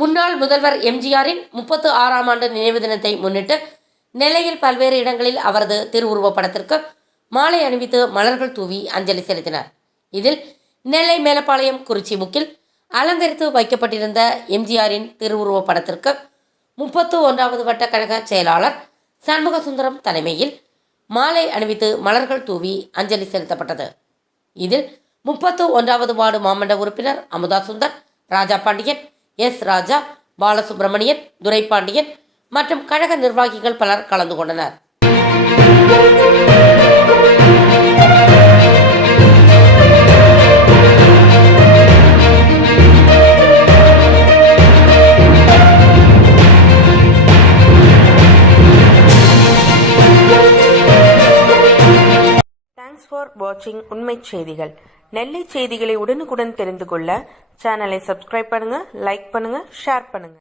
முன்னாள் முதல்வர் எம்ஜிஆரின் 36ஆம் ஆண்டு நினைவு தினத்தை முன்னிட்டு நெல்லையில் பல்வேறு இடங்களில் அவரது திருவுருவப் படத்திற்கு மாலை அணிவித்து மலர்கள் தூவி அஞ்சலி செலுத்தினர். இதில் நெல்லை மேலப்பாளையம் குறிச்சி முக்கில் அலங்கரித்து வைக்கப்பட்டிருந்த எம்ஜிஆரின் திருவுருவப் படத்திற்கு 31வது வட்ட கழக செயலாளர் சண்முகசுந்தரம் தலைமையில் மாலை அணிவித்து மலர்கள் தூவி அஞ்சலி செலுத்தப்பட்டது. இதில் 31வது வார்டு மாமன்ற உறுப்பினர் அமுதா சுந்தர், ராஜா பாண்டியன், எஸ் ராஜா, பாலசுப்ரமணியன், துரைபாண்டியன் மற்றும் கழக நிர்வாகிகள் பலர் கலந்து கொண்டனர். தேங்க்ஸ் ஃபார் வாட்சிங் உண்மை செய்திகள். நெல்லை செய்திகளை உடனுக்குடன் தெரிந்து கொள்ள சேனலை சப்ஸ்கிரைப் பண்ணுங்க, லைக் பண்ணுங்க, ஷேர் பண்ணுங்க.